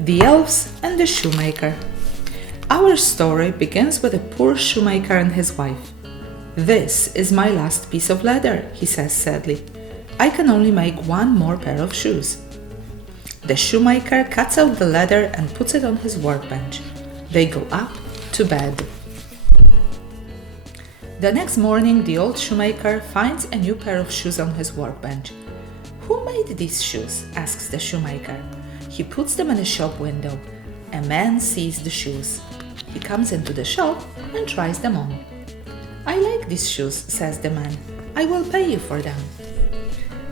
The Elves and the Shoemaker. Our story begins with a poor shoemaker and his wife. "This is my last piece of leather," he says sadly. "I can only make one more pair of shoes." The shoemaker cuts out the leather and puts it on his workbench. They go up to bed. The next morning, the old shoemaker finds a new pair of shoes on his workbench. "Who made these shoes?" asks the shoemaker. He puts them in a shop window. A man sees the shoes. He comes into the shop and tries them on. "I like these shoes," says the man. "I will pay you for them."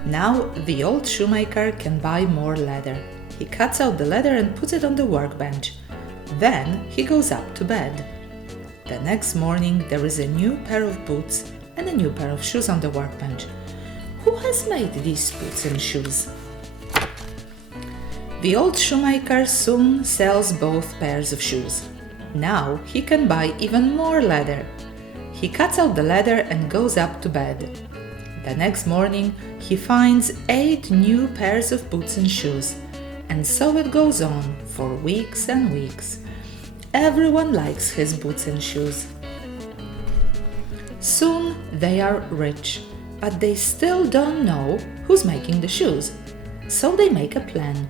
Now the old shoemaker can buy more leather. He cuts out the leather and puts it on the workbench. Then he goes up to bed. The next morning there is a new pair of boots and a new pair of shoes on the workbench. Who has made these boots and shoes? The old shoemaker soon sells both pairs of shoes. Now he can buy even more leather. He cuts out the leather and goes up to bed. The next morning he finds 8 new pairs of boots and shoes. And so it goes on for weeks and weeks. Everyone likes his boots and shoes. Soon they are rich, but they still don't know who's making the shoes. So they make a plan.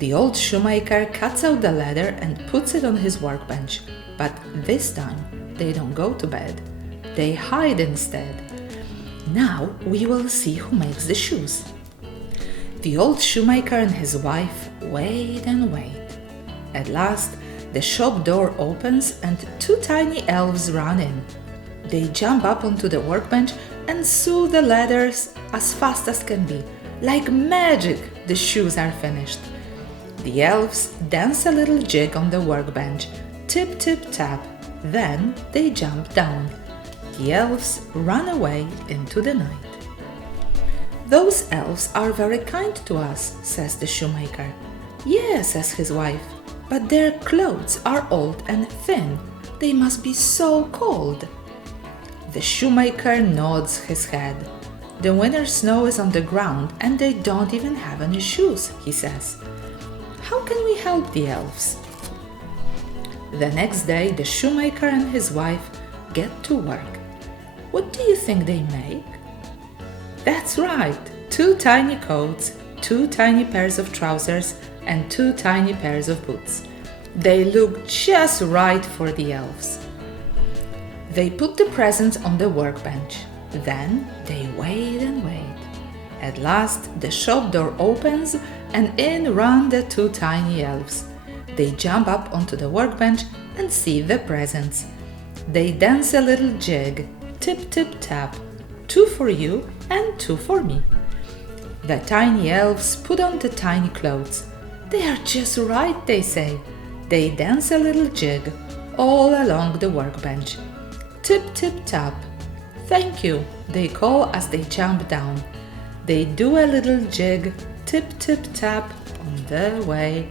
The old shoemaker cuts out the leather and puts it on his workbench, but this time they don't go to bed. They hide instead. Now we will see who makes the shoes. The old shoemaker and his wife wait and wait. At last, the shop door opens and 2 tiny elves run in. They jump up onto the workbench and sew the leathers as fast as can be. Like magic, the shoes are finished. The elves dance a little jig on the workbench, tip, tip, tap. Then they jump down. The elves run away into the night. "Those elves are very kind to us," says the shoemaker. "Yes," says his wife, "but their clothes are old and thin. They must be so cold." The shoemaker nods his head. "The winter snow is on the ground and they don't even have any shoes," he says. "How can we help the elves?" The next day, the shoemaker and his wife get to work. What do you think they make? That's right, 2 tiny coats, 2 tiny pairs of trousers, and 2 tiny pairs of boots. They look just right for the elves. They put the presents on the workbench. Then they wait and wait. At last, the shop door opens and in run the 2 tiny elves. They jump up onto the workbench and see the presents. They dance a little jig, tip, tip, tap. 2 for you and 2 for me. The tiny elves put on the tiny clothes. They are just right, they say. They dance a little jig all along the workbench. Tip, tip, tap. "Thank you," they call as they jump down. They do a little jig, tip, tip, tap, on their way